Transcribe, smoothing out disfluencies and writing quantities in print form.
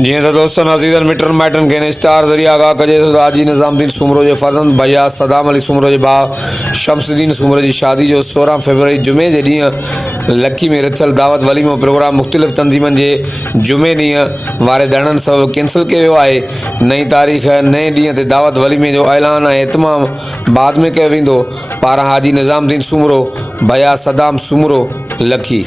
जी तो दोस्तों नाज़रीन मिटन माइटन के स्टार ज़रिया आगाह कजे तो हाजी निज़ामुद्दीन सूमरो जे फर्जंद भैया सदाम अली सूमरो जे भाउ शमसुद्दीन सूमरो जी शादी जो 16 फरवरी जुमे जे ॾींहुं लकी में रथियल दावत वलीमो प्रोग्राम मुख़्तलिफ़ तंज़ीमन जे जुमे ॾींहुं वारे धरणन सबबु कैंसिल कयो वियो आहे। नई तारीख़ नए ॾींहं ते दावत वलीमे जो ऐलान ऐं इतमाम बाद में कयो वेंदो पारां हाजी निज़ामुद्दीन सूमरो भैया सदाम सूमरो लकी।